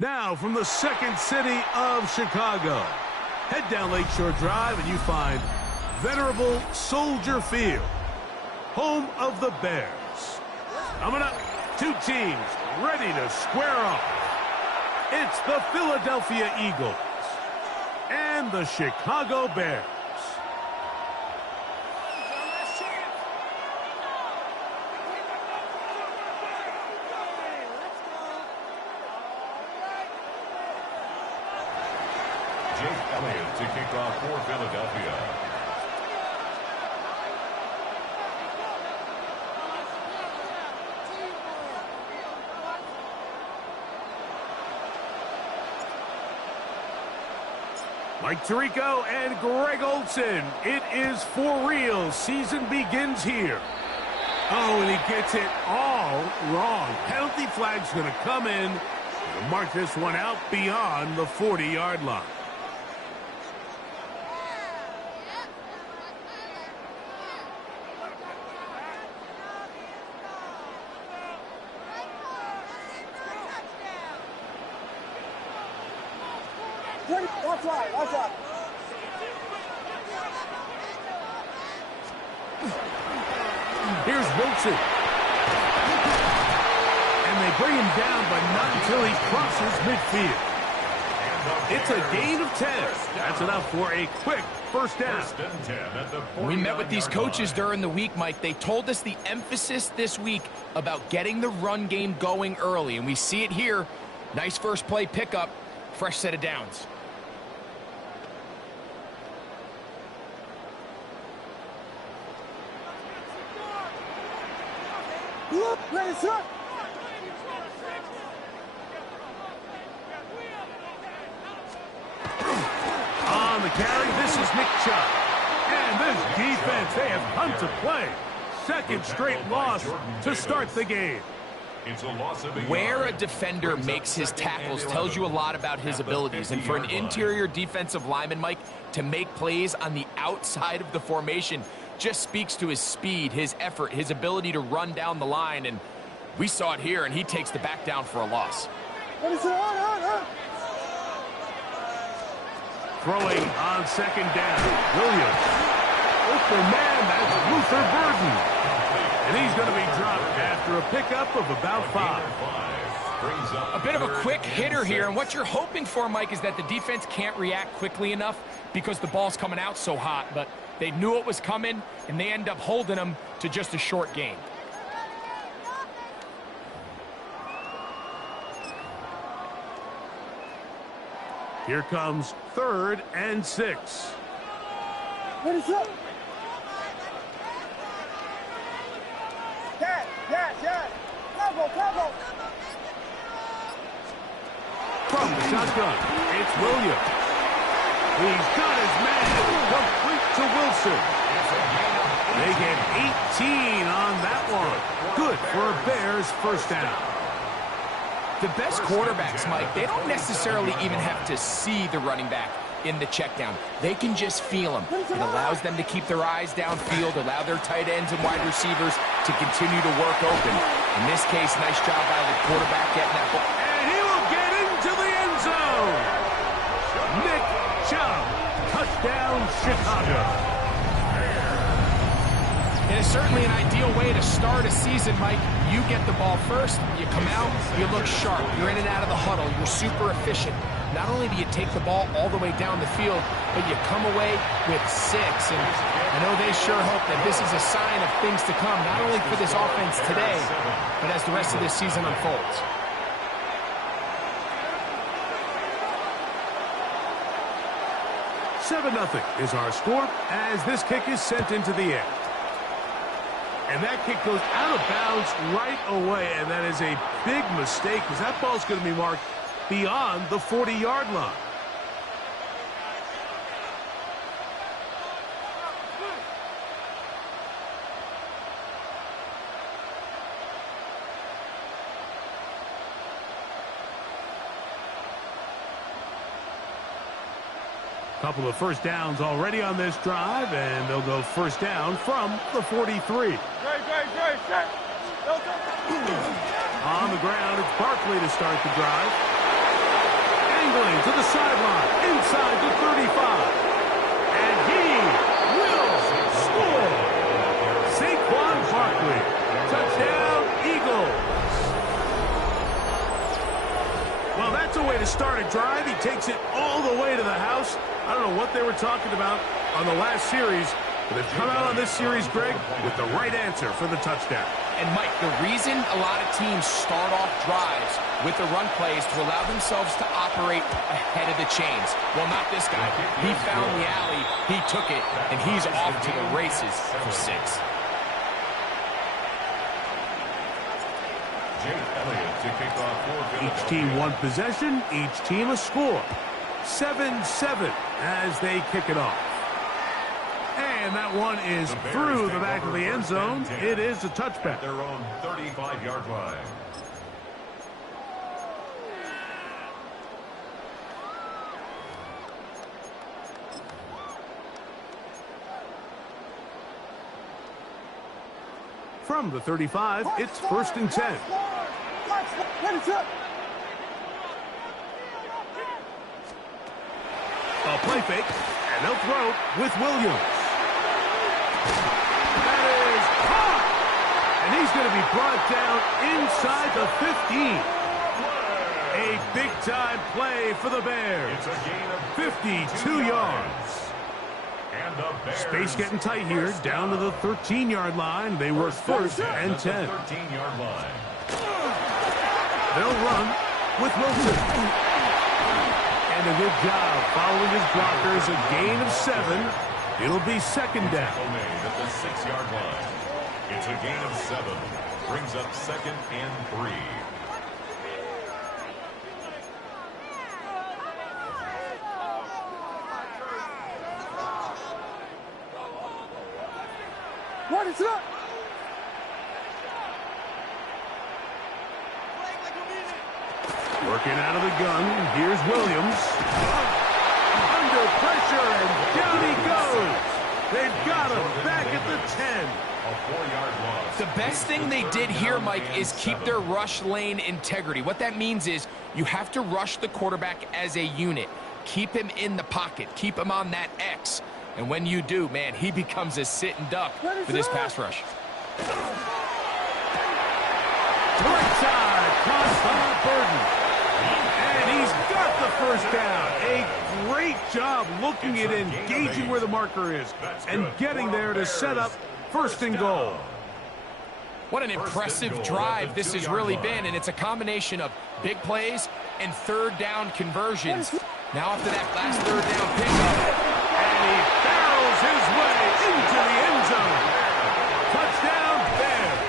Now, from the second city of Chicago, head down Lakeshore Drive and you find venerable Soldier Field, home of the Bears. Coming up, two teams ready to square off. It's the Philadelphia Eagles and the Chicago Bears. Jake Elliott to kick off for Philadelphia. Mike Tirico and Greg Olsen. It is for real. Season begins here. Oh, and he gets it all wrong. Penalty flag's going to come in. He'll mark this one out beyond the 40-yard line. Watch out. Here's Wilson. And they bring him down, but not until he crosses midfield. It's a gain of 10. That's enough for a quick first down. We met with these coaches during the week, Mike. They told us the emphasis this week about getting the run game going early, and we see it here. Nice first play pickup, fresh set of downs. Ready, sir. On the carry, this is Nick Chubb. And this defense, they have come to play. Second straight loss to start the game. Where a defender makes his tackles tells you a lot about his abilities. And for an interior defensive lineman, Mike, to make plays on the outside of the formation just speaks to his speed, his effort, his ability to run down the line. And we saw it here, and he takes the back down for a loss. Throwing on second down, Williams. Open man, that's Luther Burden. And he's going to be dropped after a pickup of about 5. A bit of a quick hitter here, and what you're hoping for, Mike, is that the defense can't react quickly enough because the ball's coming out so hot. But they knew it was coming, and they end up holding them to just a short gain. Here comes 3rd and 6. Ready, sir. Yes. Cover. From the shotgun, it's Williams. He's got his man complete to Wilson. They get 18 on that one. Good for a Bears first down. The best quarterbacks, Mike, they don't necessarily even have to see the running back in the check down. They can just feel him. It allows them to keep their eyes downfield, allow their tight ends and wide receivers to continue to work open. In this case, nice job by the quarterback getting that ball. And he will get into the end zone. Nick Chubb, touchdown Chicago. It is certainly an ideal way to start a season, Mike. You get the ball first, you come out, you look sharp, you're in and out of the huddle, you're super efficient. Not only do you take the ball all the way down the field, but you come away with 6. And I know they sure hope that this is a sign of things to come, not only for this offense today, but as the rest of this season unfolds. Seven 0 is our score as this kick is sent into the air. And that kick goes out of bounds right away, and that is a big mistake because that ball's going to be marked beyond the 40-yard line. Couple of first downs already on this drive, and they'll go first down from the 43. On the ground, it's Barkley to start the drive. Dangling to the sideline, inside the 35. And he will score. Saquon Barkley. Touchdown, Eagles. Well, that's a way to start a drive. He takes it all the way to the house. I don't know what they were talking about on the last series, but they've come out on this series, Greg, with the right answer for the touchdown. And, Mike, the reason a lot of teams start off drives with the run plays to allow themselves to operate ahead of the chains. Well, not this guy. He found the alley, he took it, and he's off to the races for 6. Jake Elliott to kick off for Philadelphia. Each team one possession, each team a score. 7-7 as they kick it off. And that one is through the back of the end zone. It is a touchback. At their own 35-yard line. From the 35, it's 1st and 10. A play fake, and they'll throw with Williams. That is caught! And he's going to be brought down inside the 15. A big-time play for the Bears. It's a gain of 52 yards. And the Bears Space getting tight here, down to the 13-yard line. They work 1st and 10. 13-yard line. They'll run with Wilson. And a good job following his blockers, a gain of 7. It'll be 2nd down. Made at the 6-yard line. It's a gain of 7. Brings up 2nd and 3. What is up? Working out of the gun, here's Williams. Under pressure, and down he goes. They've got him back at the 10. A 4-yard loss. The best thing they did here, Mike, is keep their rush lane integrity. What that means is you have to rush the quarterback as a unit. Keep him in the pocket. Keep him on that X. And when you do, man, he becomes a sitting duck for this pass rush. Right side, cross on Burden. And he's got the 1st down. A great job looking at engaging where the marker is and getting there to set up 1st and goal. What an impressive drive this has really been, and it's a combination of big plays and 3rd down conversions. Now after that last 3rd down pickup, And he barrels his way into the end zone. Touchdown, Bears.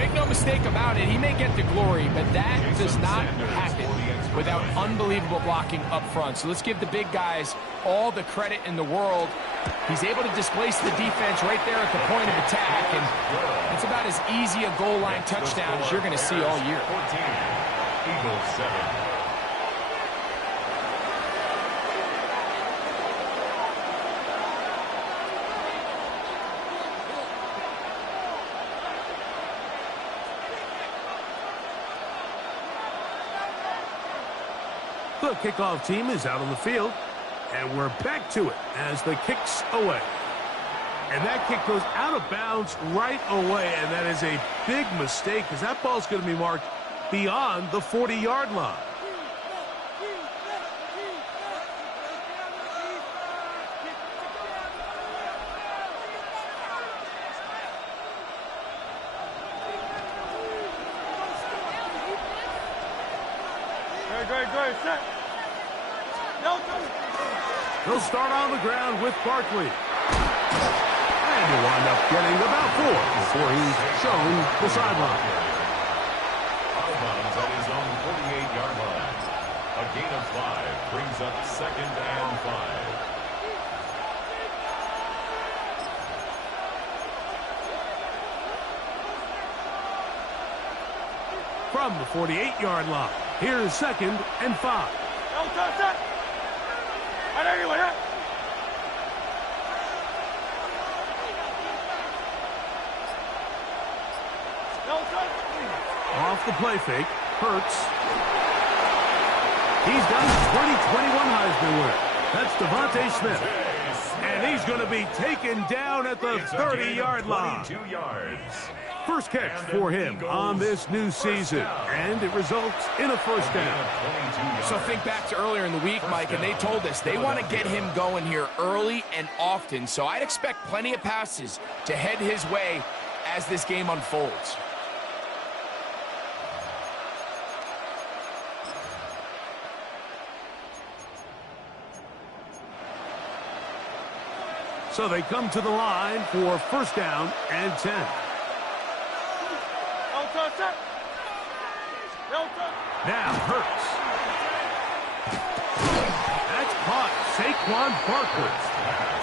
make no mistake about it, he may get the glory, but that does not happen without unbelievable blocking up front. So let's give the big guys all the credit in the world. He's able to displace the defense right there at the point of attack, and it's about as easy a goal line touchdown as you're going to see all year. 14, Eagles 7. The kickoff team is out on the field, and we're back to it as the kick's away. And that kick goes out of bounds right away, and that is a big mistake because that ball's going to be marked beyond the 40-yard line. He'll start on the ground with Barkley. And he'll wind up getting about 4 before he's shown the sideline. Out of bounds at his own 48-yard line. A gain of 5 brings up 2nd and 5. From the 48-yard line, here's 2nd and 5. Off the play fake, Hurts. He's done his 2021 Heisman winner. That's Devontae Smith. And he's going to be taken down at the 30-yard line. 22 yards. First catch for him on this new season, and it results in a first down. So think back to earlier in the week, Mike, and they told us they want to get him going here early and often. So I'd expect plenty of passes to head his way as this game unfolds. So they come to the line for first down and 10. Now Hurts. That's caught. Saquon Barkley.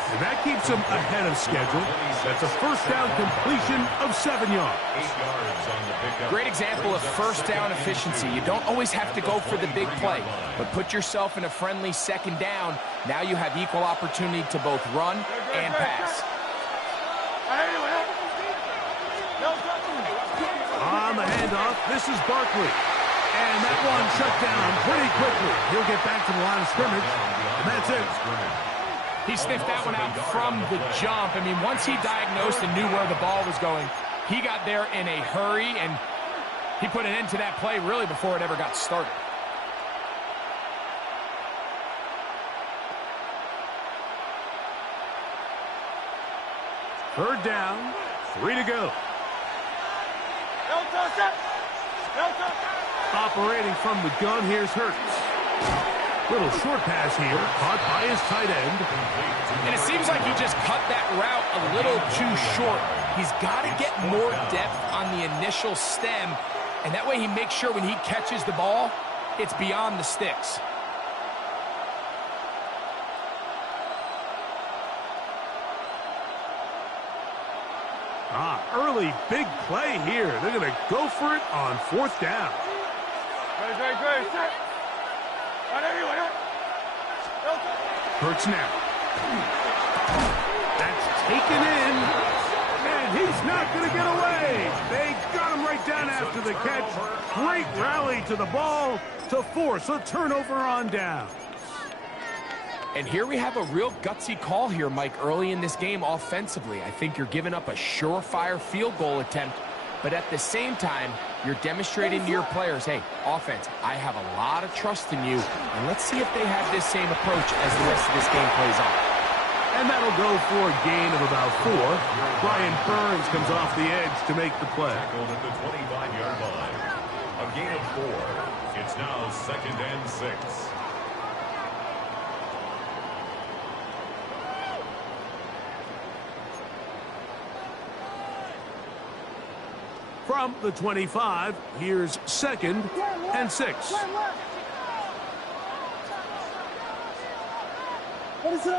And that keeps him ahead of schedule. That's a first down completion of 7 yards. 8 yards on the pickup. Great example of first down efficiency. You don't always have to go for the big play, but put yourself in a friendly second down. Now you have equal opportunity to both run and pass. On the handoff, this is Barkley. And that one shut down pretty quickly. He'll get back to the line of scrimmage, and that's it. He sniffed that one out from the jump. I mean, once he diagnosed and knew where the ball was going, he got there in a hurry, and he put an end to that play really before it ever got started. Third down, 3 to go. Operating from the gun, here's Hurts. Little short pass here, caught by his tight end. And it seems like he just cut that route a little too short. He's got to get more depth on the initial stem, and that way he makes sure when he catches the ball, it's beyond the sticks. Early big play here. They're going to go for it on fourth down. Hurts now. That's taken in. And he's not going to get away. They got him right down after the catch. Great rally to the ball to force a turnover on down. And here we have a real gutsy call here, Mike, early in this game offensively. I think you're giving up a surefire field goal attempt, but at the same time, you're demonstrating to your players, hey, offense, I have a lot of trust in you, and let's see if they have this same approach as the rest of this game plays on. And that'll go for a gain of about 4. Brian Burns comes off the edge to make the play. Tackled at the 25-yard line. A gain of 4. It's now 2nd and 6. From the 25, here's 2nd and 6. What is it?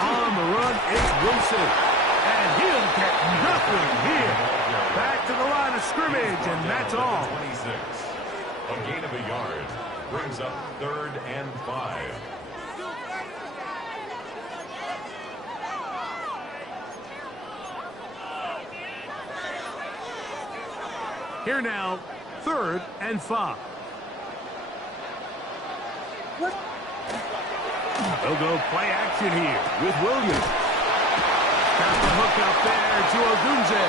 On the run, it's Wilson. And he'll get nothing here. Back to the line of scrimmage, and that's all. 26. A gain of a yard brings up 3rd and 5. Here now 3rd and 5. They'll go play action here with Williams. Got the hook up there to Odunze.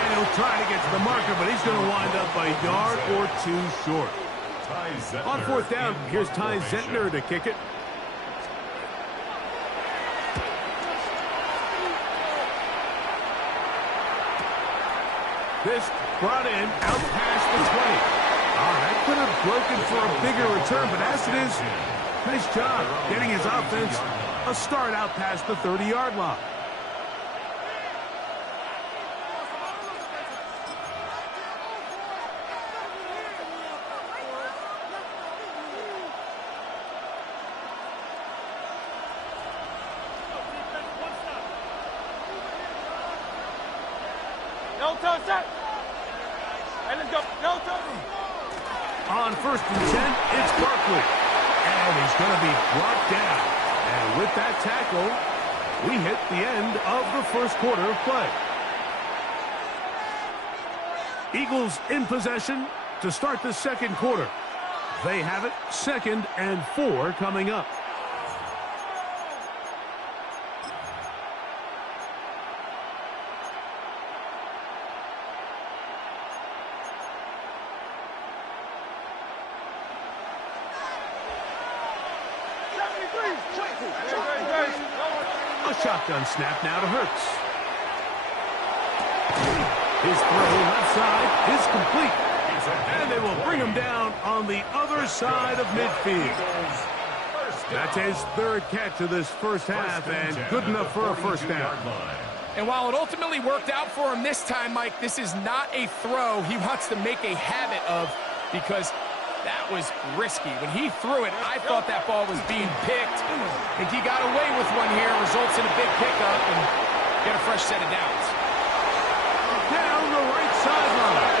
And he'll try to get to the marker, but he's going to wind up a yard or 2 short. On 4th down, here's Ty Zentner to kick it. This brought in out past the 20. That could have broken for a bigger return, but as it is, nice job getting his offense a start out past the 30-yard line. No toe set. Hey, let's go. No toe. On 1st and 10, it's Barkley. And he's going to be brought down. And with that tackle, we hit the end of the 1st quarter of play. Eagles in possession to start the 2nd quarter. They have it 2nd and 4 coming up. A shotgun snap now to Hurts. His throw left side is complete. And they will bring him down on the other side of midfield. That's his 3rd catch of this first half and good enough for a 1st down. And while it ultimately worked out for him this time, Mike, this is not a throw he wants to make a habit of because that was risky. When he threw it, I thought that ball was being picked. I think he got away with one here, results in a big pickup and get a fresh set of downs. Down the right sideline.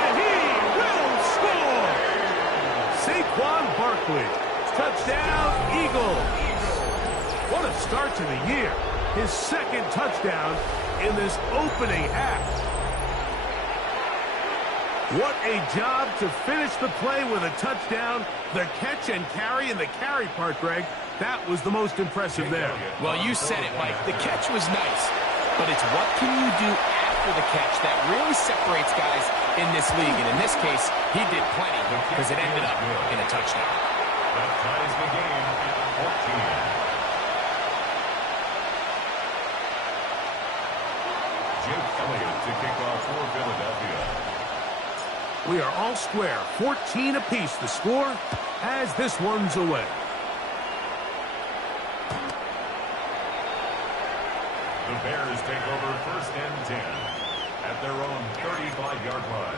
And he will score. Saquon Barkley. Touchdown, Eagles. What a start to the year. His 2nd touchdown in this opening half. What a job to finish the play with a touchdown. The catch and carry, and the carry part, Greg, that was the most impressive there. Well, you said it, Mike. The catch was nice, but it's what can you do after the catch that really separates guys in this league. And in this case, he did plenty because it ended up in a touchdown. That ties the game at 14. Jake Elliott to kick off for Philadelphia. We are all square, 14 apiece the score as this one's away. The Bears take over 1st and 10 at their own 35-yard line.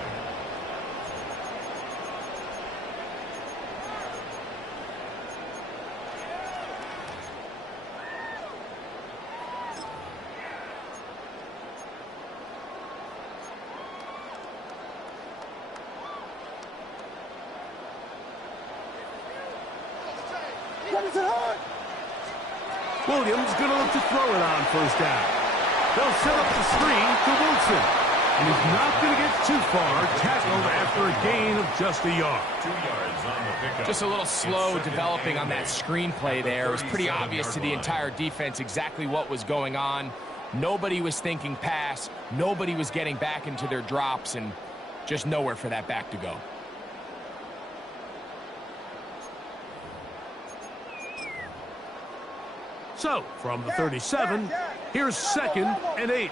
Williams going to look to throw it on 1st down. They'll set up the screen to Wilson. And he's not going to get too far, tackled after a gain of just a yard. 2 yards on the pickup. Just a little slow developing on that screenplay there. It was pretty obvious to the entire defense exactly what was going on. Nobody was thinking pass. Nobody was getting back into their drops, and just nowhere for that back to go. So, from the 37, here's 2nd and 8.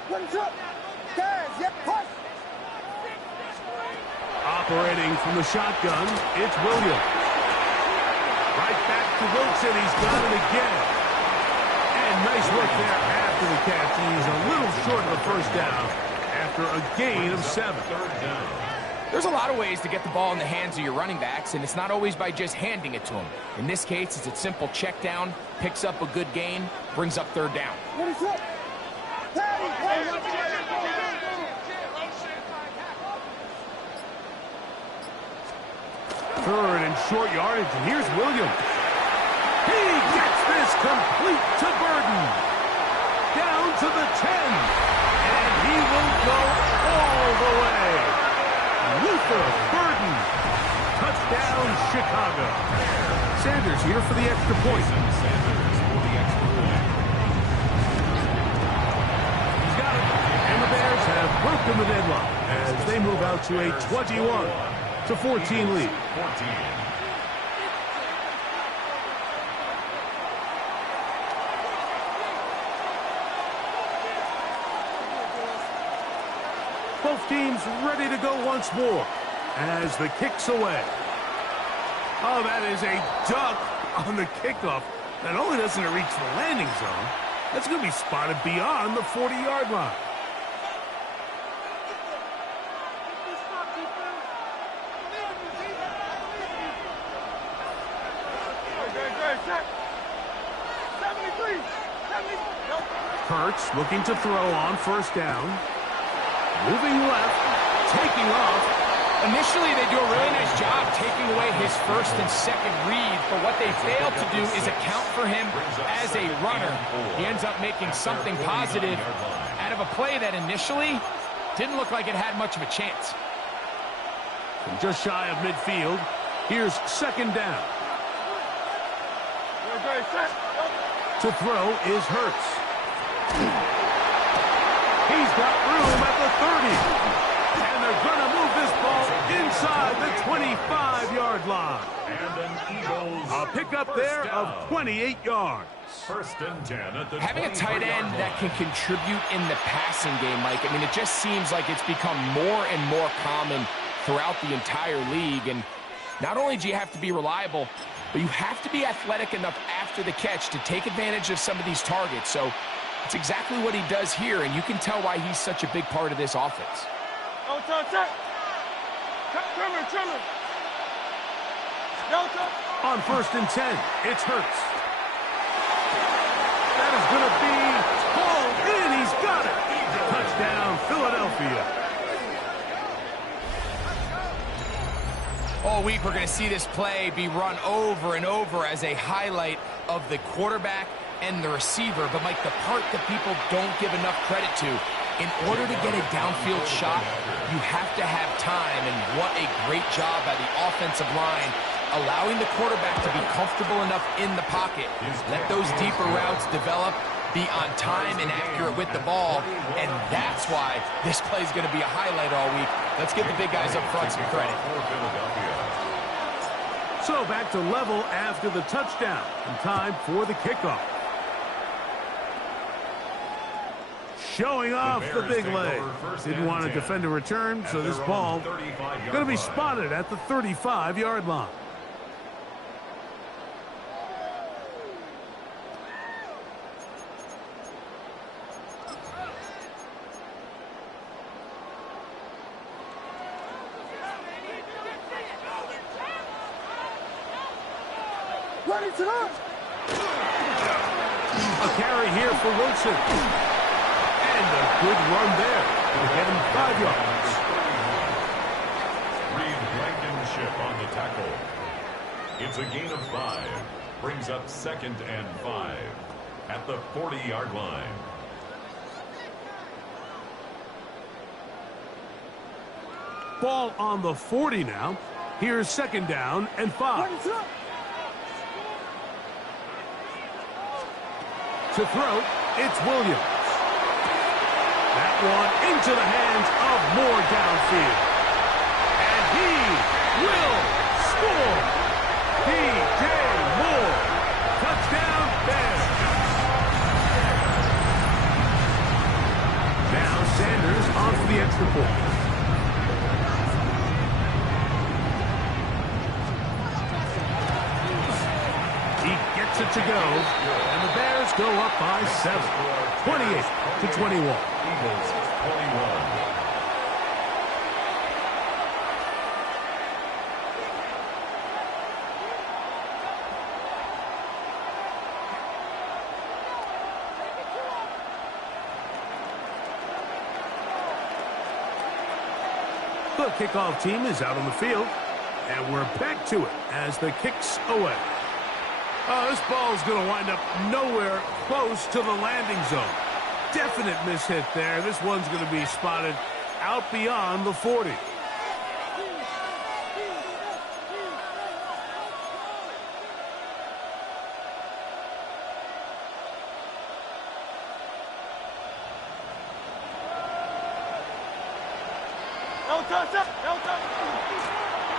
Operating from the shotgun, it's Williams. Right back to Wilson, he's got it again. And nice work there after the catch. He's a little short of the 1st down after a gain of 7. 3rd down. There's a lot of ways to get the ball in the hands of your running backs, and it's not always by just handing it to them. In this case, it's a simple check down, picks up a good gain, brings up 3rd down. 3rd and short yardage, and here's Williams. He gets this complete to Burden. Down to the 10. And he will go all the way. Luther Burden. Touchdown, Chicago. Sanders here for the extra point. Sanders for the extra point. He's got it. And the Bears have broken the deadlock as they move out to a 21-14 lead. 14. Both teams ready to go once more as the kick's away. Oh, that is a duck on the kickoff. Not only doesn't it reach the landing zone, that's going to be spotted beyond the 40-yard line. Hurts looking to throw on first down. Moving left, taking off. Initially, they do a really nice job taking away his first and second read, but what they fail to do is account for him as a runner. He ends up making something positive out of a play that initially didn't look like it had much of a chance. From just shy of midfield, here's second down. To throw is Hurts. He's got room at the 30. And they're going to move this ball inside the 25-yard line. And an Eagles A pickup there of 28 yards. First and 10 at the Having a tight end that can contribute in the passing game, Mike, I mean, it just seems like it's become more and more common throughout the entire league. And not only do you have to be reliable, but you have to be athletic enough after the catch to take advantage of some of these targets. So it's exactly what he does here, and you can tell why he's such a big part of this offense. On first and 10, it's Hurts. That is going to be hauled in. He's got it. Touchdown, Philadelphia. All week, we're going to see this play be run over and over as a highlight of the quarterback and the receiver. But, Mike, the part that people don't give enough credit to, in order to get a downfield shot, you have to have time. And what a great job by the offensive line, allowing the quarterback to be comfortable enough in the pocket. Let those deeper routes develop, be on time and accurate with the ball. And that's why this play is going to be a highlight all week. Let's give the big guys up front some credit. So back to level after the touchdown. And time for the kickoff. Showing off the big leg. Didn't want to defend a return, so this ball going to be spotted at the 35-yard line. A carry here for Wilson. And a good run there to get him 5 yards. Reed Blankenship on the tackle. It's a gain of 5. Brings up second and 5 at the 40-yard line. Ball on the 40 now. Here's second down and 5. To throw, it's Williams. That one into the hands of Moore downfield. And he will score. P.J. Moore. Touchdown, Bears. Now Sanders on for the extra point. He gets it to go, and the Bears go up by 7, 28-21. Eagles 21. The kickoff team is out on the field, and we're back to it as the kick's away. Oh, this ball is going to wind up nowhere close to the landing zone. Definite mishit there. This one's going to be spotted out beyond the 40.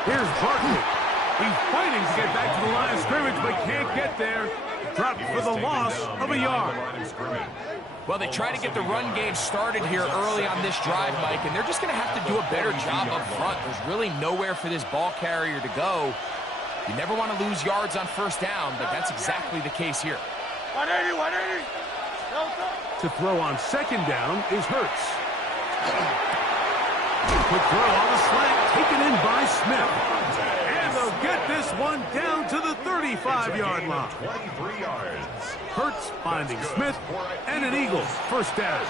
Here's Barkley. He's fighting to get back to the line of scrimmage, but can't get there. Dropped for the loss of a yard. Well, they try to get the run game started here early on this drive, Mike, and they're just going to have to do a better job up front. There's really nowhere for this ball carrier to go. You never want to lose yards on first down, but that's exactly the case here. 180. To throw on second down is Hurts. Quick throw on the slant, taken in by Smith. And they'll get this one down to the 35-yard line. 23 yards. Hurts finding Smith, and an Eagle first down.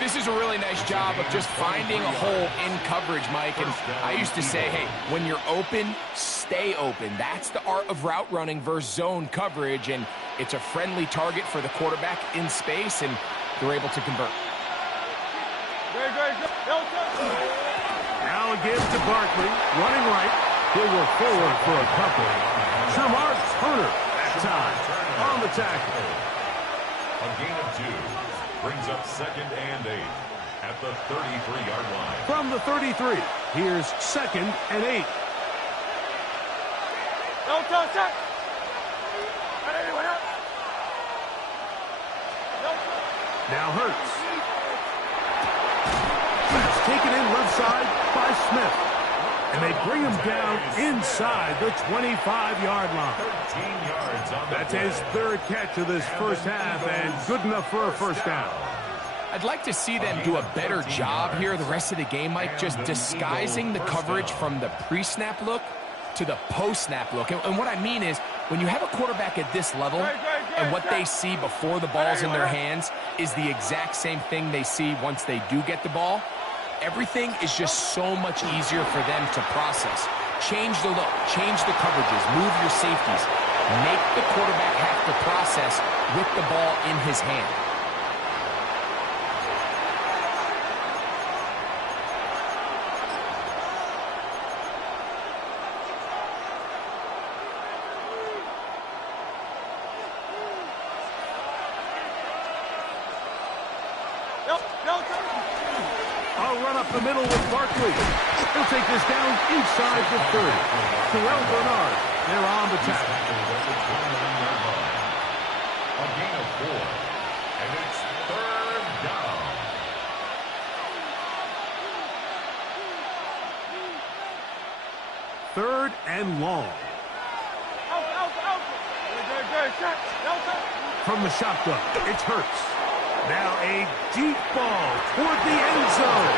This is a really nice job of just finding a hole in coverage, Mike. And I used to say, hey, when you're open, stay open. That's the art of route running versus zone coverage. And it's a friendly target for the quarterback in space, and they're able to convert. Now it gives to Barkley, running right. He'll work forward for a couple. Shamar Turner, that time, on the tackle. A gain of 2 brings up 2nd and 8 at the 33-yard line. From the 33, here's 2nd and 8. Now Hurts. That's taken in left side by Smith. And they bring him down inside the 25-yard line. 13 yards on the That's play. his third catch of this first half, and good enough for a first down. I'd like to see them do a better job here the rest of the game, Mike, just disguising the coverage from the pre-snap look to the post-snap look. And what I mean is, when you have a quarterback at this level and what they see before the ball's in their hands is the exact same thing they see once they do get the ball, everything is just so much easier for them to process. Change the look, change the coverages, move your safeties. Make the quarterback have to process with the ball in his hand. I'll run up the middle with Barkley. He'll take this down inside the 30. Terrell Bernard, they're on the tackle. A gain of 4, and it's 3rd down. Third and long. From the shotgun, it's Hurts. Now a deep ball toward the end zone.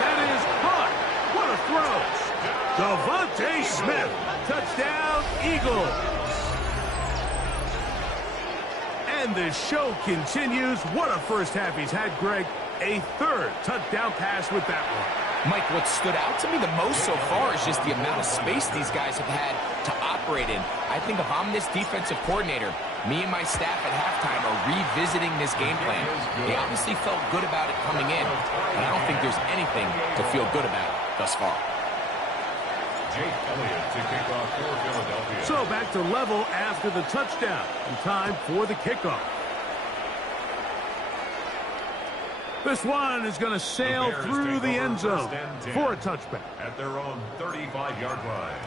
That is caught. What a throw. Devontae Smith. Touchdown, Eagles. And the show continues. What a first half he's had, Greg. A third touchdown pass with that one. Mike, what stood out to me the most so far is just the amount of space these guys have had to operate in. I think if I'm this defensive coordinator, me and my staff at halftime are revisiting this game plan. They obviously felt good about it coming in, but I don't think there's anything to feel good about thus far. Jake Elliott to kick off for Philadelphia. So back to level after the touchdown. And time for the kickoff. This one is going to sail through the end zone for a touchback. At their own 35-yard line.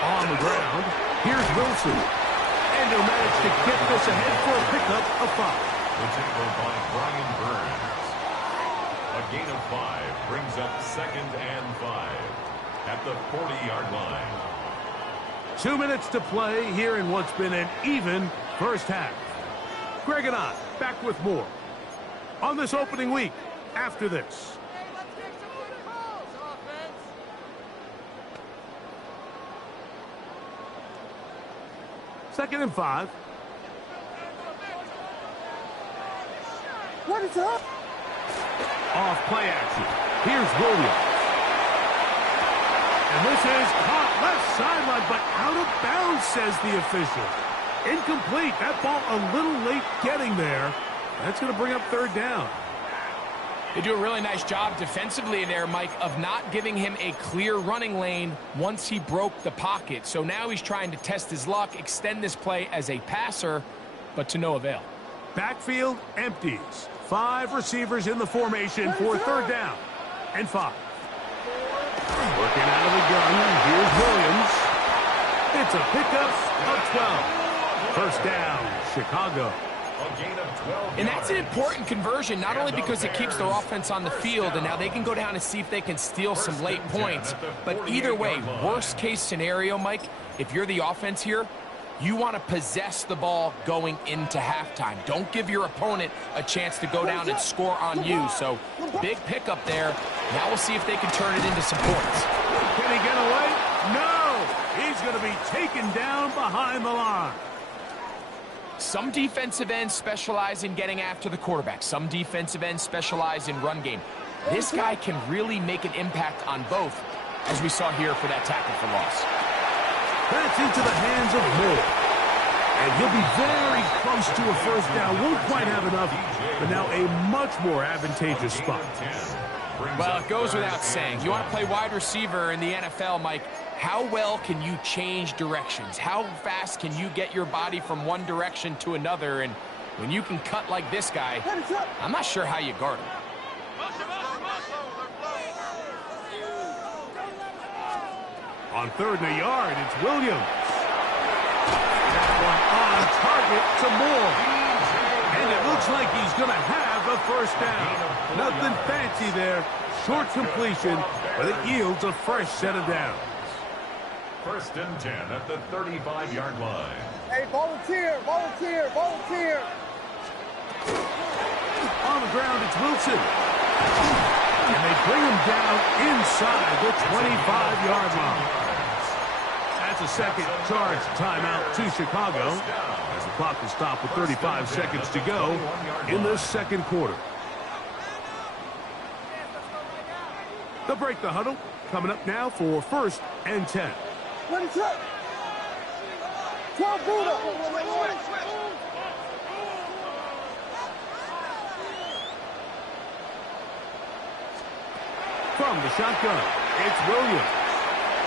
On the ground, here's Wilson. And he'll manage to get this ahead for a pickup of 5. The tackle by Brian Burns. A gain of 5 brings up 2nd and 5 at the 40-yard line. 2 minutes to play here in what's been an even first half. Greg and I back with more on this opening week after this. Second and 5. What is up? Off play action. Here's Williams. And this is caught left sideline, but out of bounds, says the official. Incomplete. That ball a little late getting there. That's going to bring up third down. They do a really nice job defensively in there, Mike, of not giving him a clear running lane once he broke the pocket. So now he's trying to test his luck, extend this play as a passer, but to no avail. Backfield empties. 5 receivers in the formation for 3rd down and 5. Working out of the gun, here's Williams. It's a pickup of 12. First down, Chicago. A gain of 12 And that's an important conversion, not only because it keeps their offense on the field, and now they can go down and see if they can steal some late points. But either way, worst case scenario, Mike, if you're the offense here, you want to possess the ball going into halftime. Don't give your opponent a chance to go down and score on you. So, big pickup there. Now we'll see if they can turn it into some points. Can he get away? No! He's going to be taken down behind the line. Some defensive ends specialize in getting after the quarterback. Some defensive ends specialize in run game. This guy can really make an impact on both, as we saw here for that tackle for loss. That's into the hands of Moore. And he'll be very close to a first down. Won't quite have enough, but now a much more advantageous spot. Well, it goes without saying. You want to play wide receiver in the NFL, Mike, how well can you change directions? How fast can you get your body from one direction to another? And when you can cut like this guy, I'm not sure how you guard him. On 3rd and a yard, it's Williams. That one on target to Moore. And it looks like he's going to have a first down. Nothing fancy there. Short completion, but it yields a fresh set of downs. 1st and 10 at the 35-yard line. Hey, volunteer, volunteer, volunteer. On the ground, it's Wilson. And they bring him down inside the 25-yard line. That's a second charge timeout to Chicago, as the clock will stop with 35 seconds to go in the 2nd quarter. They'll break the huddle. Coming up now for 1st and 10. Let it up. 12 Buddha. From the shotgun, it's Williams.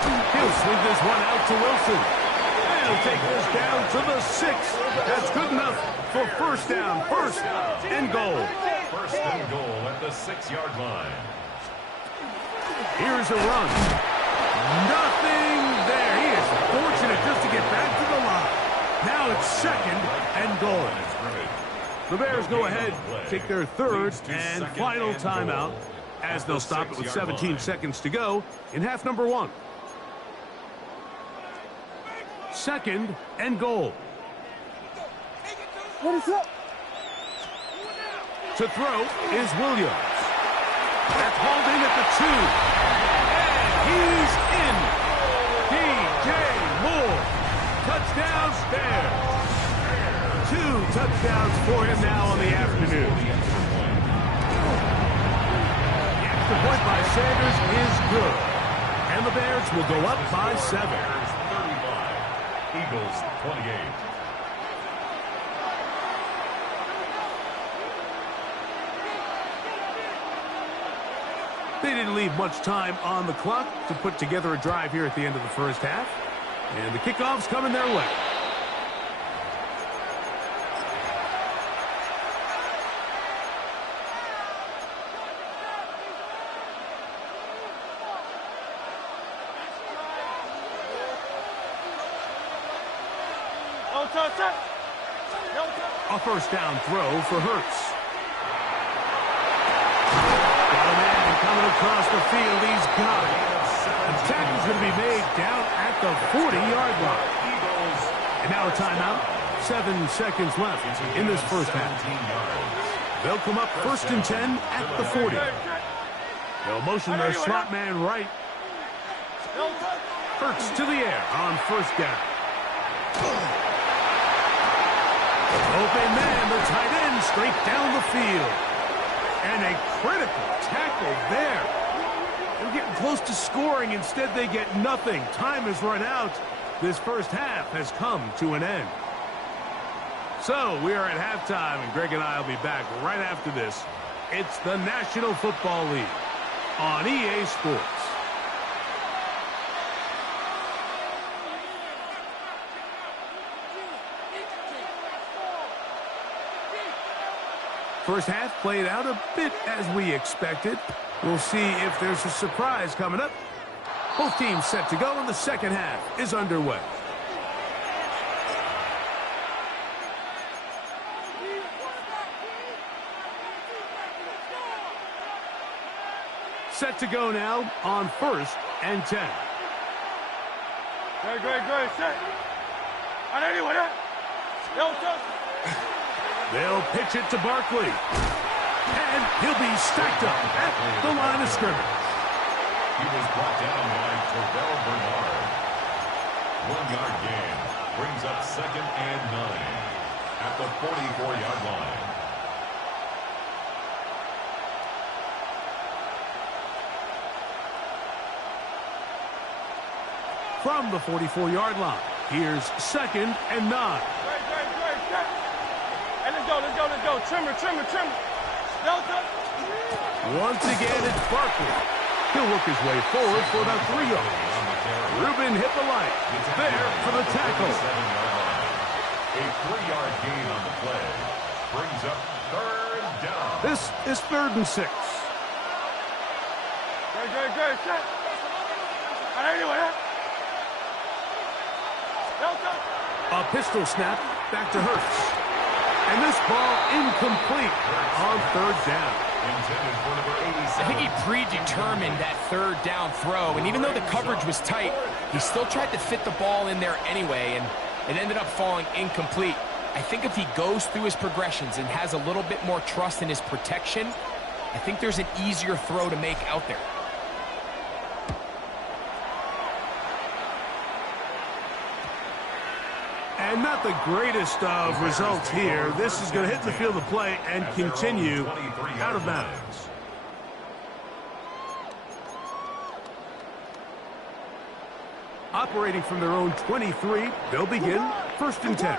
He'll swing this one out to Wilson. And he'll take this down to the 6. That's good enough for first down. 1st and goal. 1st and goal at the 6-yard line. Here's a run. Nothing there. He is fortunate just to get back to the line. Now it's 2nd and goal. The Bears go ahead, take their 3rd and final timeout, as they'll stop it with 17 seconds to go in half number 1. 2nd and goal. What is up? To throw is Williams. That's hauled in at the 2. And he's in. DJ Moore. Touchdown Bears. 2 touchdowns for him now on the afternoon. The extra point by Sanders is good. And the Bears will go up by 7. Bears 35, Eagles 28. They didn't leave much time on the clock to put together a drive here at the end of the first half. And the kickoff's coming their way. A first down throw for Hurts. Coming across the field, he's got it. The tackle's going to be made down at the 40-yard line. And now a timeout. 7 seconds left in this first half. They'll come up 1st and 10 at the 40. They'll motion their slot man right. Hurts to the air on 1st down. Open man, the tight end, straight down the field. And a critical tackle there. They're getting close to scoring. Instead, they get nothing. Time has run out. This first half has come to an end. So, we are at halftime, and Greg and I will be back right after this It's the National Football League on EA Sports. First half played out a bit as we expected. We'll see if there's a surprise coming up. Both teams set to go, and the second half is underway. Set to go now on 1st and 10. Great, set. On anyone, They'll pitch it to Barkley. And he'll be stacked up at the line of scrimmage. He was brought down by Terrell Bernard. 1-yard gain brings up 2nd and 9 at the 44-yard line. From the 44-yard line, here's 2nd and 9. Great. Hey, let's go. Trimmer. Delta. Once again, it's Barkley. He'll work his way forward for about 3 yards. Reuben hit the light. There for the tackle. A 3-yard gain on the play brings up 3rd down. This is 3rd and 6. Great, set. On anyone, Delta. A pistol snap back to Hurts. And this ball incomplete on 3rd down. Intended for number 87. I think he predetermined that 3rd down throw, and even though the coverage was tight, he still tried to fit the ball in there anyway, and it ended up falling incomplete. I think if he goes through his progressions and has a little bit more trust in his protection, I think there's an easier throw to make out there. And not the greatest of results here. This is going to hit the field of play and continue out of bounds. Operating from their own 23, they'll begin 1st and 10.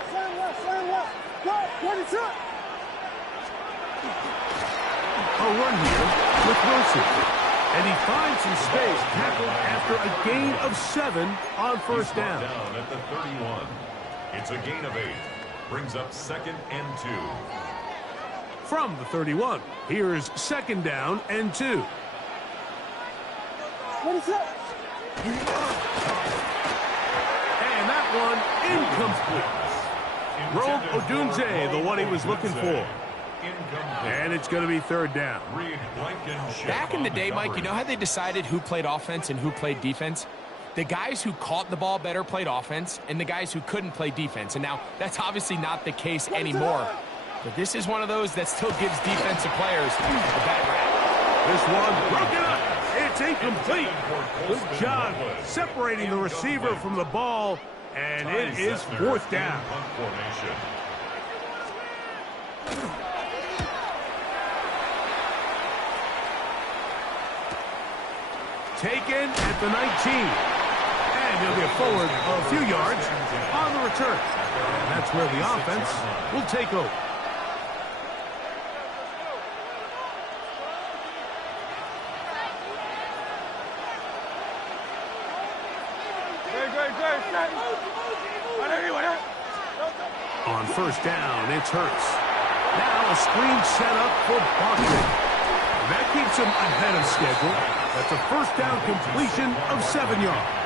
A run here with Wilson. And he finds some space, tackled after a gain of 7 on 1st down. Down at the 31. It's a gain of 8. Brings up 2nd and 2. From the 31, here's 2nd down and 2. What is that? And that one incomplete. Rome Odunze, the one he was looking for. And it's going to be 3rd down. Back in the day, Mike, you know how they decided who played offense and who played defense? The guys who caught the ball better played offense, and the guys who couldn't play defense. And now, that's obviously not the case anymore. But this is one of those that still gives defensive players a bad rap. This one broken up. It's incomplete. Good job separating the receiver from the ball, and it is 4th down. Taken at the 19. And he'll be forward a few yards on the return. And that's where the offense will take over. On 1st down, it's Hurts. Now a screen set up for Barkley. That keeps him ahead of schedule. That's a 1st down completion of 7 yards.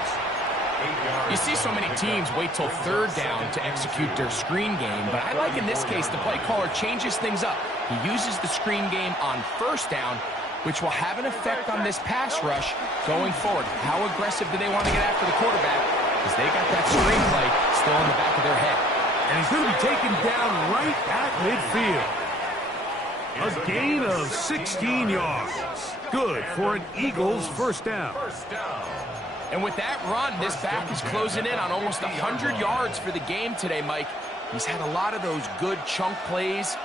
You see so many teams wait till 3rd down to execute their screen game, but I like in this case the play caller changes things up. He uses the screen game on 1st down, which will have an effect on this pass rush going forward. How aggressive do they want to get after the quarterback? Because they got that screen play still in the back of their head. And he's going to be taken down right at midfield. A gain of 16 yards. Good for an Eagles 1st down. And with that run, this back is closing in on almost 100 yards for the game today, Mike. He's had a lot of those good chunk plays.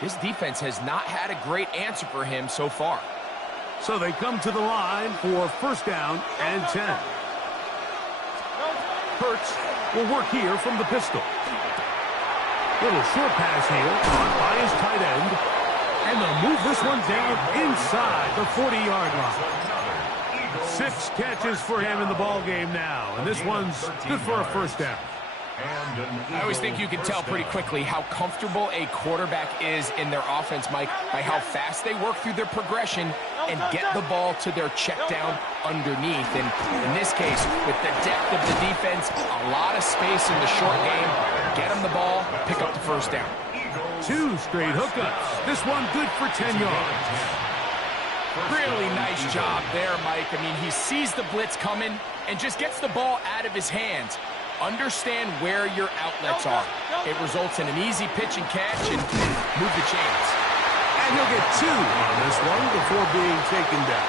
His defense has not had a great answer for him so far. So they come to the line for 1st down and 10. Hurts will work here from the pistol. Little short pass here, caught by his tight end. And they'll move this one down inside the 40-yard line. 6 catches for him in the ball game now, and this one's good for a first down. I always think you can tell pretty quickly how comfortable a quarterback is in their offense, Mike, by how fast they work through their progression and get the ball to their check down underneath. And in this case, with the depth of the defense, a lot of space in the short game, get them the ball, pick up the first down. 2 straight hookups. This one good for 10 yards. Really nice job there, Mike. I mean, he sees the blitz coming and just gets the ball out of his hands. Understand where your outlets are. It results in an easy pitch and catch and move the chains. And he'll get 2 on this one before being taken down.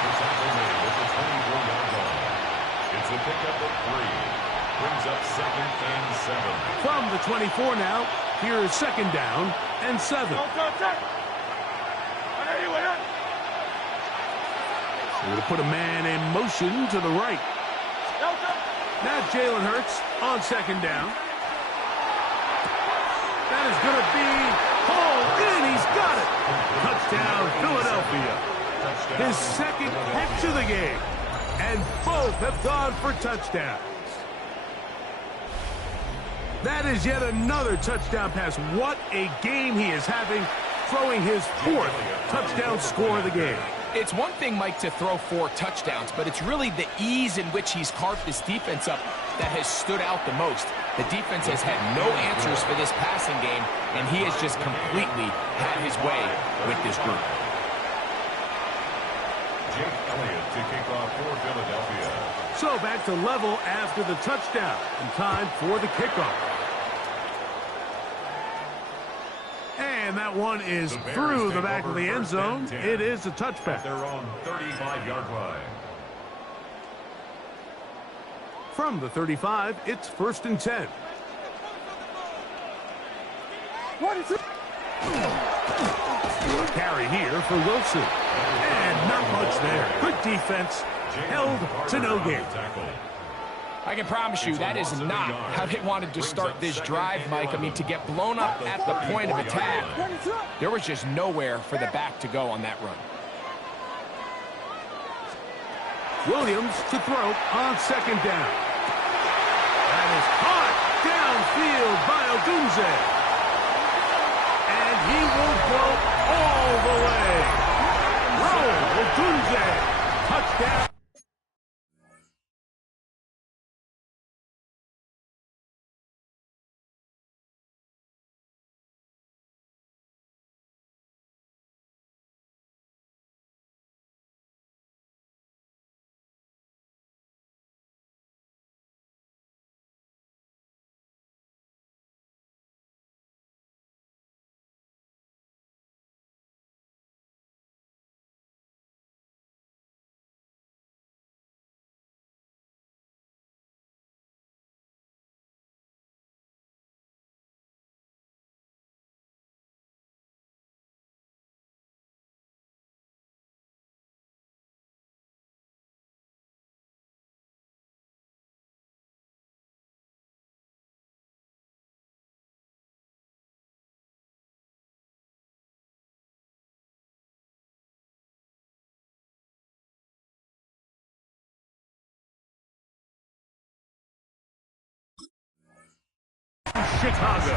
It's a pickup of 3. Brings up 2nd and 7. From the 24 now, here is 2nd down and 7. We're going to put a man in motion to the right. Now Jalen Hurts on 2nd down. That is going to be hauled in. He's got it. Touchdown, Philadelphia. His 2nd catch of the game. And both have gone for touchdowns. That is yet another touchdown pass. What a game he is having, throwing his 4th touchdown score of the game. It's one thing, Mike, to throw 4 touchdowns, but it's really the ease in which he's carved this defense up that has stood out the most. The defense has had no answers for this passing game, and he has just completely had his way with this group. Jake Elliott to kick off for Philadelphia. So back to level after the touchdown, and time for the kickoff. And that one is through the back of the end zone. It is a touchback. Their own 35-yard line. From the 35, it's 1st and 10. Carry here for Wilson. And not much there. Good defense. Held to no gain. I can promise you that is not how they wanted to start this drive, Mike. I mean, to get blown up at the point of attack, there was just nowhere for the back to go on that run. Williams to throw on 2nd down. That is caught downfield by Odunze. And he will go all the way. Roll Odunze. Touchdown. Chicago.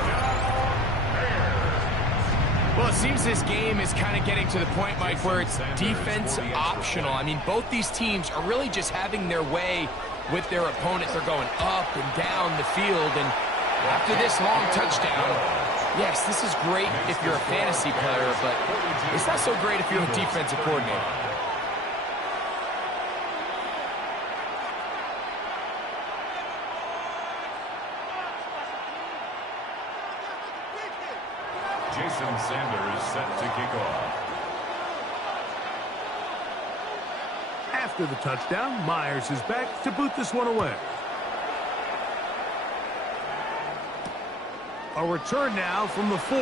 Well, it seems this game is kind of getting to the point, Mike, where it's defense optional. I mean, both these teams are really just having their way with their opponent. They're going up and down the field, and after this long touchdown, yes, this is great if you're a fantasy player, but it's not so great if you're a defensive coordinator. Jason Sanders set to kick off. After the touchdown, Myers is back to boot this one away. A return now from the 4.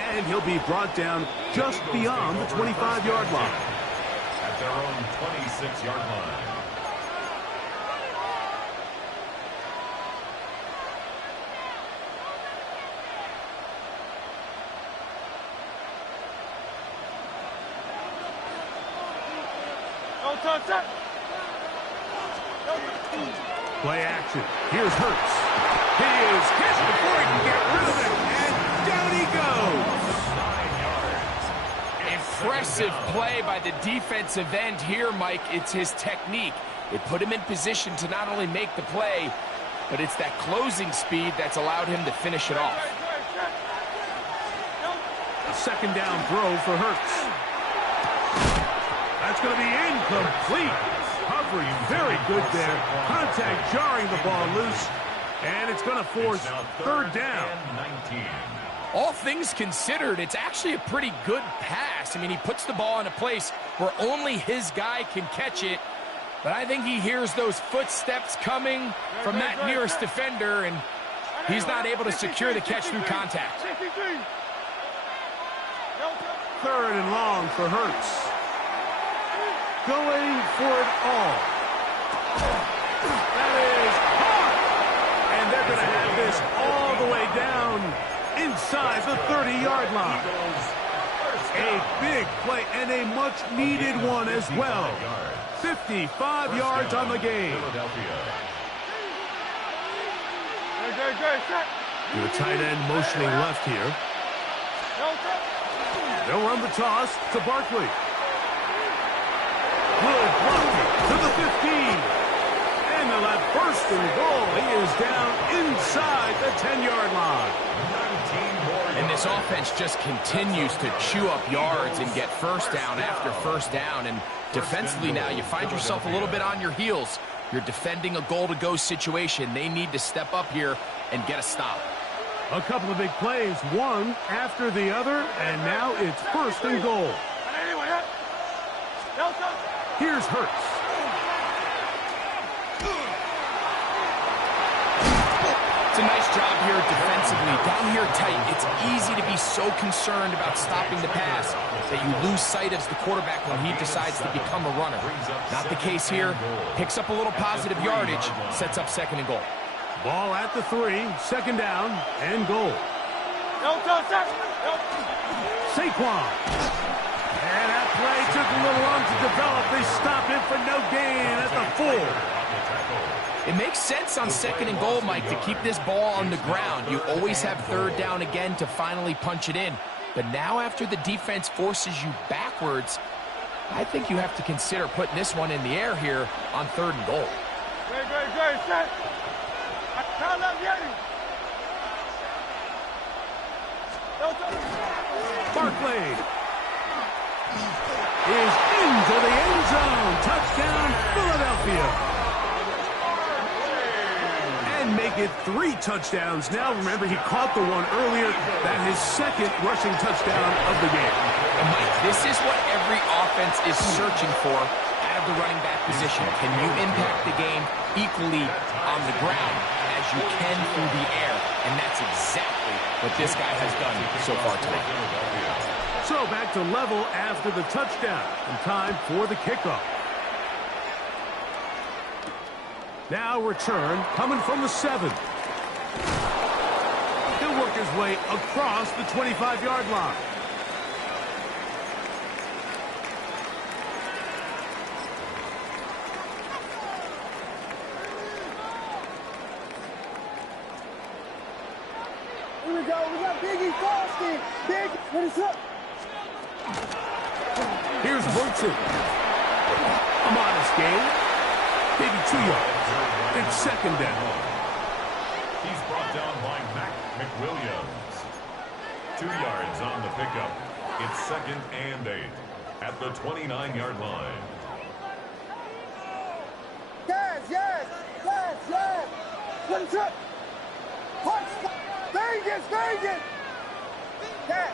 And he'll be brought down just beyond the 25-yard line. At their own 26-yard line. Play action. Here's Hurts. He is hit before he can get rid of it. And down he goes. Impressive play by the defensive end here, Mike. It's his technique. It put him in position to not only make the play, but it's that closing speed that's allowed him to finish it off. A second down throw for Hurts. That's going to be incomplete. Covering very good there. Contact jarring the ball loose. And it's going to force third down. All things considered, it's actually a pretty good pass. I mean, he puts the ball in a place where only his guy can catch it. But I think he hears those footsteps coming from that nearest defender, and he's not able to secure the catch through contact. Third and long for Hurts. Going for it all. That is hard. And they're going to have this all the way down inside the 30-yard line. A big play and a much-needed one as well. 55 yards on the game. The tight end motioning left here. They'll run the toss to Barkley. Good blocking to the 15. And they'll have first and goal. He is down inside the 10-yard line. And this offense just continues to chew up yards and get first down after first down. And defensively now, you find yourself a little bit on your heels. You're defending a goal-to-go situation. They need to step up here and get a stop. A couple of big plays, one after the other, and now it's first and goal. Here's Hurts. It's a nice job here defensively. Down here tight, it's easy to be so concerned about stopping the pass that you lose sight of the quarterback when he decides to become a runner. Not the case here. Picks up a little positive yardage, sets up second and goal. Ball at the 3, second down and goal. Saquon. And that play took a little long to develop. They stopped it for no gain at the 4. It makes sense on second and goal, Mike, to keep this ball on the ground. You always have third down again to finally punch it in. But now after the defense forces you backwards, I think you have to consider putting this one in the air here on third and goal. Barkley is into the end zone. Touchdown, Philadelphia. And make it 3 touchdowns now. Remember, he caught the one earlier. That his second rushing touchdown of the game. And Mike, this is what every offense is searching for out of the running back position. Can you impact the game equally on the ground as you can through the air? And that's exactly what this guy has done so far today. So back to level after the touchdown. And time for the kickoff. Now return coming from the 7. He'll work his way across the 25-yard line. Here we go. We got Biggie Frosty. Big, what is up? Here's Woodson. A modest gain. Maybe 2 yards. It's second down. He's brought down by Mac McWilliams. 2 yards on the pickup. It's second and 8 at the 29-yard line. Yes. What is up? Punch. Vegas. Yes.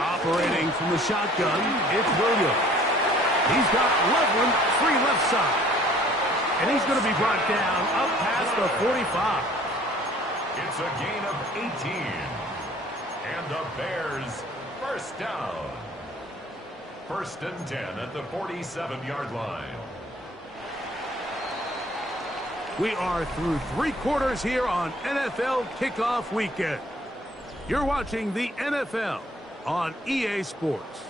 Operating from the shotgun, it's Williams. He's got Loveland free left side. And he's going to be brought down up past the 45. It's a gain of 18. And the Bears first down. First and 10 at the 47-yard line. We are through 3 quarters here on NFL Kickoff Weekend. You're watching the NFL on EA Sports.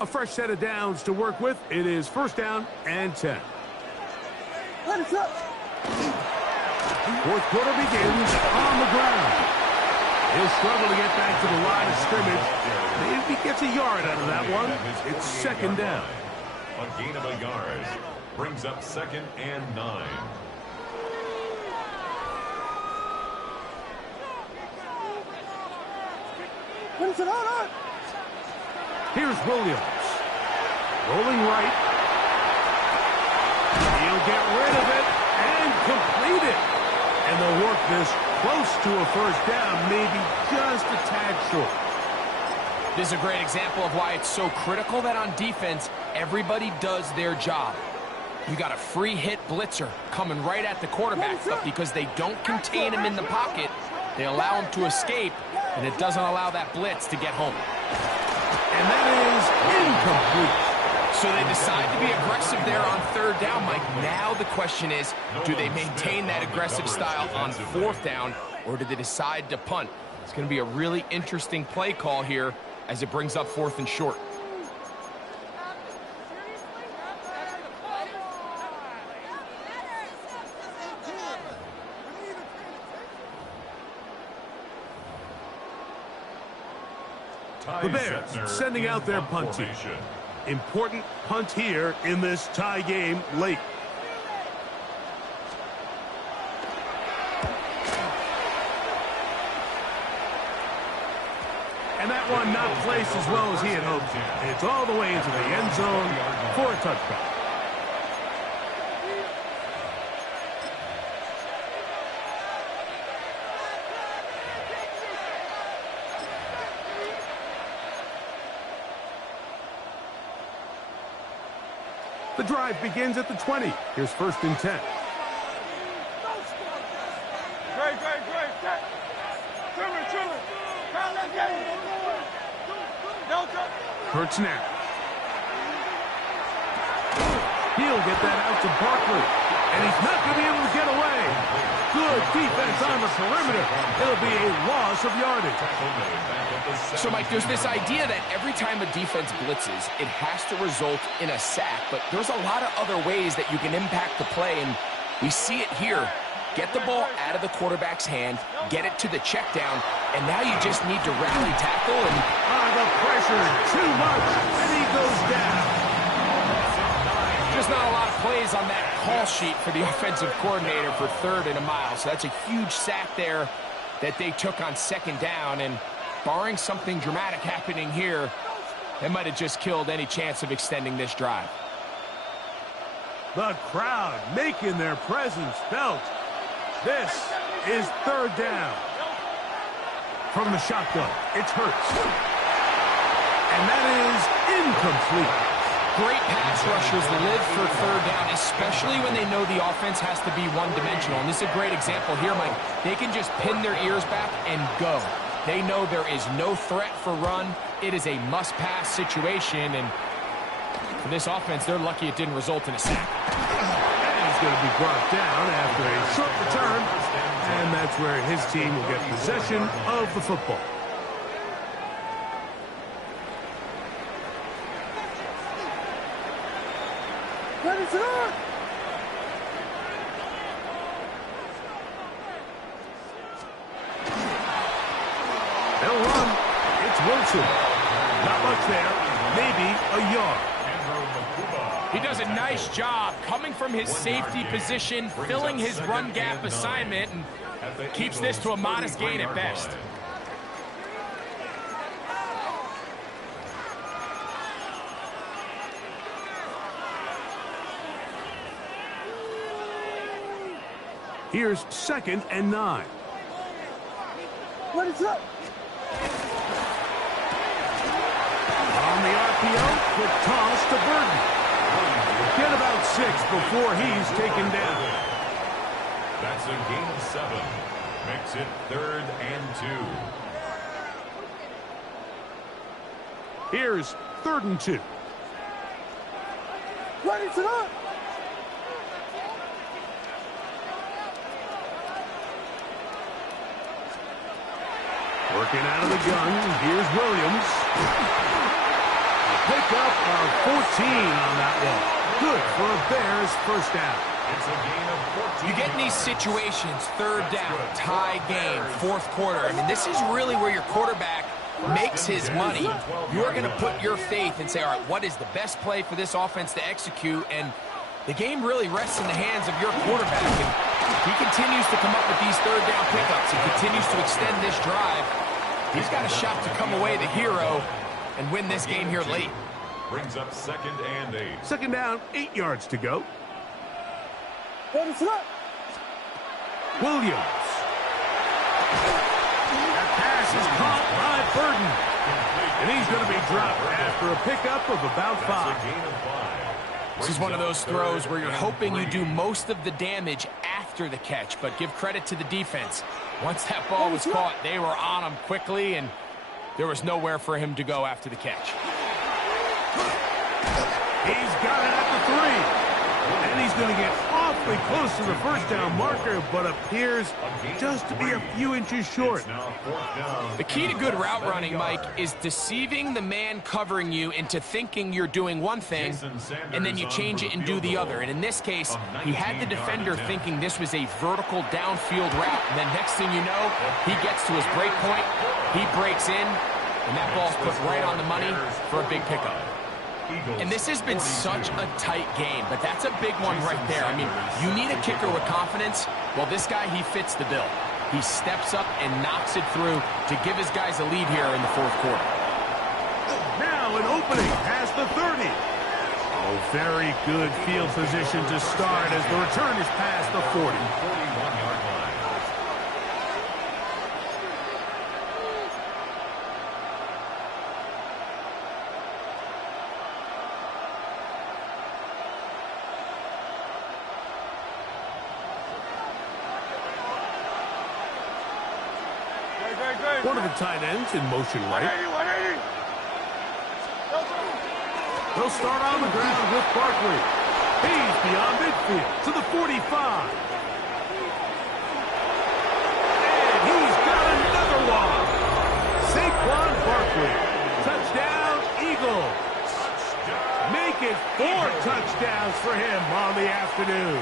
A fresh set of downs to work with. It is first down and 10. Let it up. Fourth quarter begins on the ground. He'll struggle to get back to the line of scrimmage. Maybe he gets a yard out of that one. It's second down. A gain of a yard brings up second and 9. What is it on? Here's Williams. Rolling right. He'll get rid of it and complete it. And they'll work this close to a first down, maybe just a tad short. This is a great example of why it's so critical that on defense, everybody does their job. You got a free hit blitzer coming right at the quarterback, but because they don't contain him in the pocket, they allow him to escape, and it doesn't allow that blitz to get home. And that is incomplete. So they decide to be aggressive there on third down, Mike. Now the question is, do they maintain that aggressive style on fourth down, or do they decide to punt? It's going to be a really interesting play call here as it brings up fourth and short. The Bears sending out their punt team. Important punt here in this tie game late. And that one not placed as well as he had hoped. And it's all the way into the end zone for a touchdown. The drive begins at the 20. Here's first and 10. Great. Children. Count that game. Delta. Hurt snap. He'll get that out to Barkley. And he's not going to be able to get away. Good defense on the perimeter. It'll be a loss of yardage. So, Mike, there's this idea that every time a defense blitzes, it has to result in a sack. But there's a lot of other ways that you can impact the play, and we see it here. Get the ball out of the quarterback's hand, get it to the check down, and now you just need to rally tackle. And the pressure, too much, and he goes down. There's not a lot of plays on that call sheet for the offensive coordinator for third and a mile. So that's a huge sack there that they took on second down. And barring something dramatic happening here, that might have just killed any chance of extending this drive. The crowd making their presence felt. This is third down. From the shotgun, it's Hurts. And that is incomplete. Great pass rushers live for third down, especially when they know the offense has to be one-dimensional. And this is a great example here, Mike. They can just pin their ears back and go. They know there is no threat for run. It is a must-pass situation, and for this offense, they're lucky it didn't result in a sack. And he's going to be brought down after a short return, and that's where his team will get possession of the football. Let it up. They'll run. It's Wilson. Not much there. Maybe a yard. He does a nice job coming from his safety position, filling his run gap assignment, and keeps this to a modest gain at best. Here's second and 9. Let it up. On the RPO, quick toss to Burton. Get about 6 before he's taken down. That's a gain of 7. Makes it third and 2. Here's third and 2. Let it up. Working out of the gun, here's Williams. pickup of 14 on that one. Good for a Bears first down. It's a gain of 14. You get in these situations, third down, tie game, fourth quarter. I mean, this is really where your quarterback makes his money. You're going to put your faith and say, all right, what is the best play for this offense to execute? And the game really rests in the hands of your quarterback. And he continues to come up with these third down pickups. He continues to extend this drive. He's got a shot to come away the hero and win this game here late. Brings up 2nd and 8. Second down, 8 yards to go. Ready, set. Williams. That pass is caught by Burden. And he's going to be dropped after a pickup of about 5. That's a gain of 5. This is one of those throws where you're hoping you do most of the damage after the catch, but give credit to the defense. Once that ball was caught, they were on him quickly, and there was nowhere for him to go after the catch. He's got it at the 3. And he's going to get awfully close to the first down marker, but appears just to be a few inches short. It's now 4th down. The key to good route running, Mike, is deceiving the man covering you into thinking you're doing one thing, and then you change it and do the other. And in this case, he had the defender thinking this was a vertical downfield route, and then next thing you know, he gets to his break point, he breaks in, and that ball's put right on the money for a big pickup. And this has been such a tight game, but that's a big one right there. I mean, you need a kicker with confidence. Well, this guy, he fits the bill. He steps up and knocks it through to give his guys a lead here in the fourth quarter. Now an opening past the 30. Oh, very good field position to start as the return is past the 40. 41-yard line. One of the tight ends in motion right. 180. They'll start on the ground with Barkley. He's beyond midfield to the 45. And he's got another one. Saquon Barkley. Touchdown, Eagles. Make it 4 touchdowns for him on the afternoon.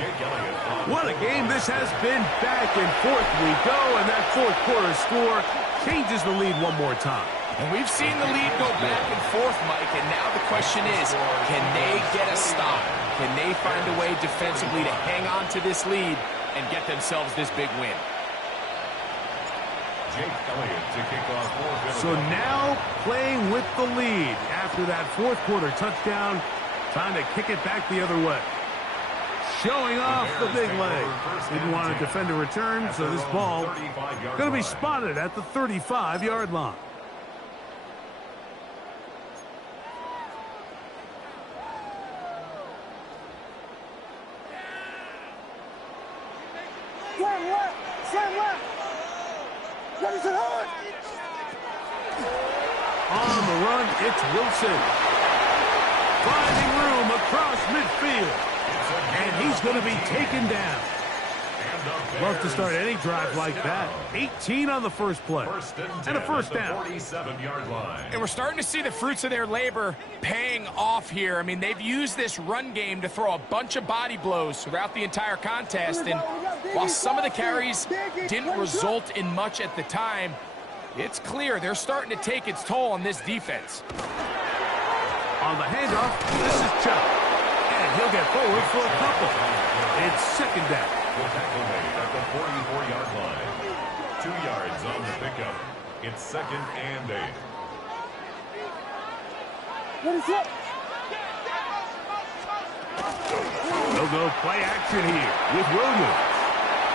Jake Elliott. What a game this has been. Back and forth we go, and that fourth quarter score changes the lead one more time. And we've seen the lead go back and forth, Mike, and now the question is, can they get a stop? Can they find a way defensively to hang on to this lead and get themselves this big win? Jake Elliott to kick off for So now playing with the lead after that fourth quarter touchdown, trying to kick it back the other way. Showing off the big leg. Didn't want to defend a return, so this ball going to be spotted at the 35-yard line. Slam left. Slam left. Ready, set, hard. On the run, it's Wilson. Finding room across midfield. And he's going to be taken down. Love to start any drive like that. 18 on the first play. And a first down. 47-yard line. And we're starting to see the fruits of their labor paying off here. I mean, they've used this run game to throw a bunch of body blows throughout the entire contest. And while some of the carries didn't result in much at the time, it's clear they're starting to take its toll on this defense. On the handoff, this is Chubb. And he'll get forward for a couple. It's second down. The tackle made at the 44-yard line. 2 yards on the pickup. It's 2nd and 8. Ready, set. They'll go play action here with Williams.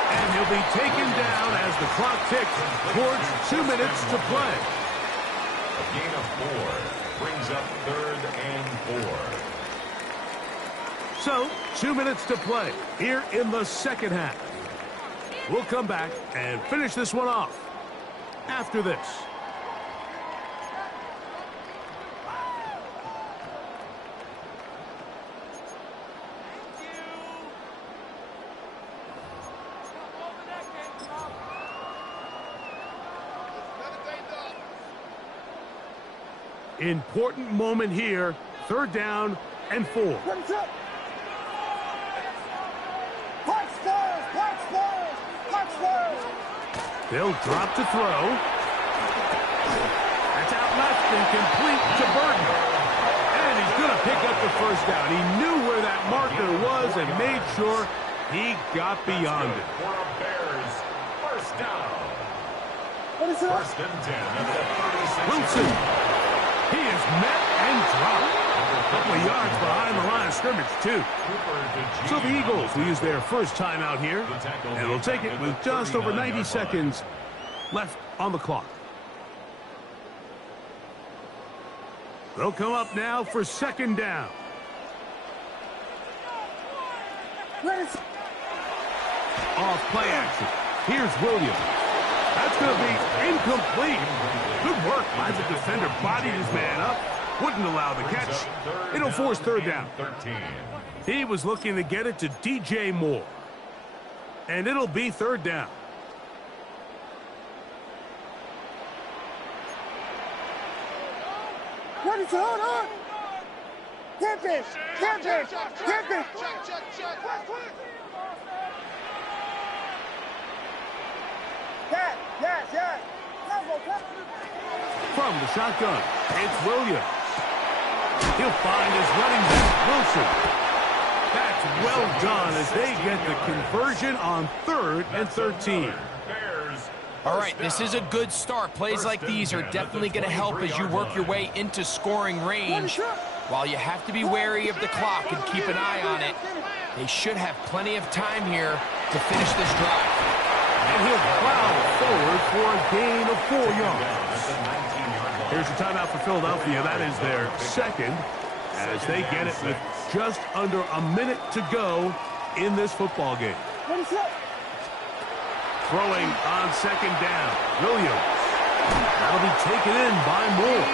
And he'll be taken down as the clock ticks towards 2 minutes to play. A gain of 4 brings up 3rd and 4. So, 2 minutes to play here in the second half. We'll come back and finish this one off after this. Important moment here. 3rd down and 4. Ready, set. Punch first, punch first, punch first. They'll drop to throw. That's out left and complete to Burton. And he's going to pick up the 1st down. He knew where that marker was and made sure he got beyond it. For a Bears 1st down. Ready, set. 1st and 10 at the 36. Wilson. He is met and dropped. A couple of yards behind the line of scrimmage, too. So the Eagles will use their 1st timeout here, and they'll take it with just over 90 seconds left on the clock. They'll come up now for 2nd down. Ready, set. Off play action. Here's Williams. That's going to be incomplete. Good work by the defender. Bodied his man up. Wouldn't allow the catch. It'll force 3rd down. 13. He was looking to get it to DJ Moore. And it'll be 3rd down. Ready, set. Hold on. Tip it, tip it, tip it. Yes. From the shotgun, it's Williams. He'll find his running back, Wilson. That's well done as they get the conversion on 3rd and 13. All right, this is a good start. Plays like these are definitely going to help as you work your way into scoring range. While you have to be wary of the clock and keep an eye on it, they should have plenty of time here to finish this drive. And he'll plow forward for a gain of 4 yards. Here's a timeout for Philadelphia. That is their 2nd as they get it with just under a minute to go in this football game. Ready, set. Throwing on 2nd down. Williams. That'll be taken in by Moore.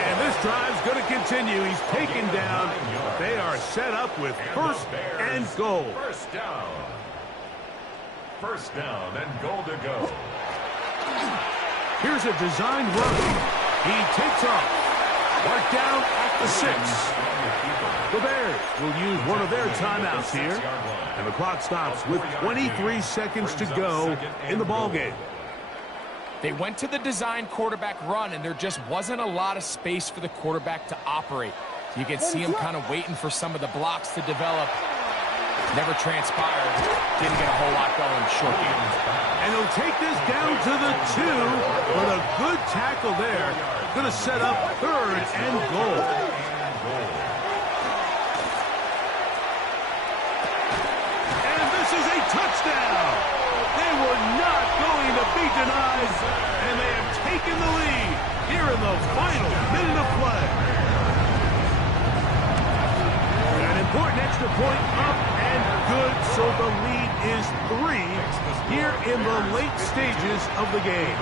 And this drive's going to continue. He's taken down. They are set up with 1st and goal. 1st down. 1st down and goal to go. Here's a designed run. He takes off. Marked down at the 6. The Bears will use one of their timeouts here. And the clock stops with 23 seconds to go in the ballgame. They went to the design quarterback run, and there just wasn't a lot of space for the quarterback to operate. You can see him kind of waiting for some of the blocks to develop. Never transpired. Didn't get a whole lot going short game. And he'll take this down to the 2 with a good tackle there. Going to set up 3rd and goal. And this is a touchdown. They were not going to be denied, and they have taken the lead here in the final minute of play. An important extra point up and good, so the lead is 3 here in the late stages of the game.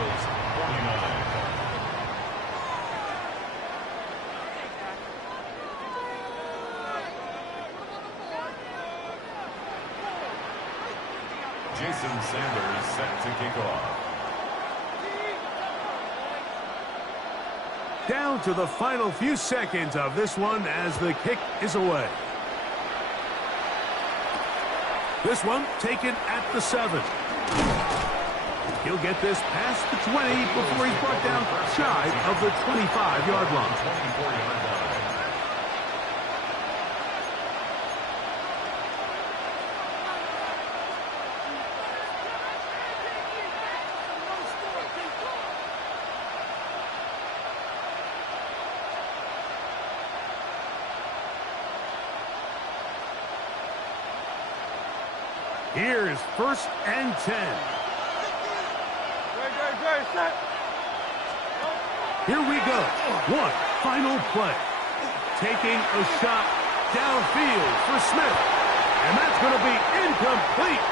Jason Sanders set to kick off. Down to the final few seconds of this one as the kick is away. This one taken at the 7. He'll get this past the 20 before he's brought down shy of the 25-yard line. 24-yard line. Here's 1st and 10. Set. Here we go. One final play. Taking a shot downfield for Smith. And that's going to be incomplete.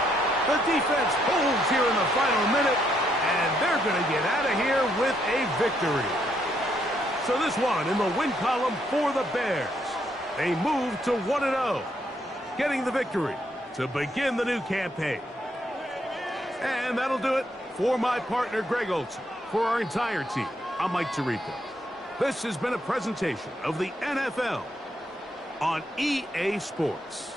The defense holds here in the final minute, and they're going to get out of here with a victory. So this one in the win column for the Bears. They move to 1-0, getting the victory to begin the new campaign. And that'll do it for my partner, Greg Olsen. For our entire team, I'm Mike Tirico. This has been a presentation of the NFL on EA Sports.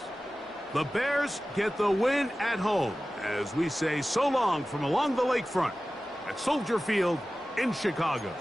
The Bears get the win at home as we say so long from along the lakefront at Soldier Field in Chicago.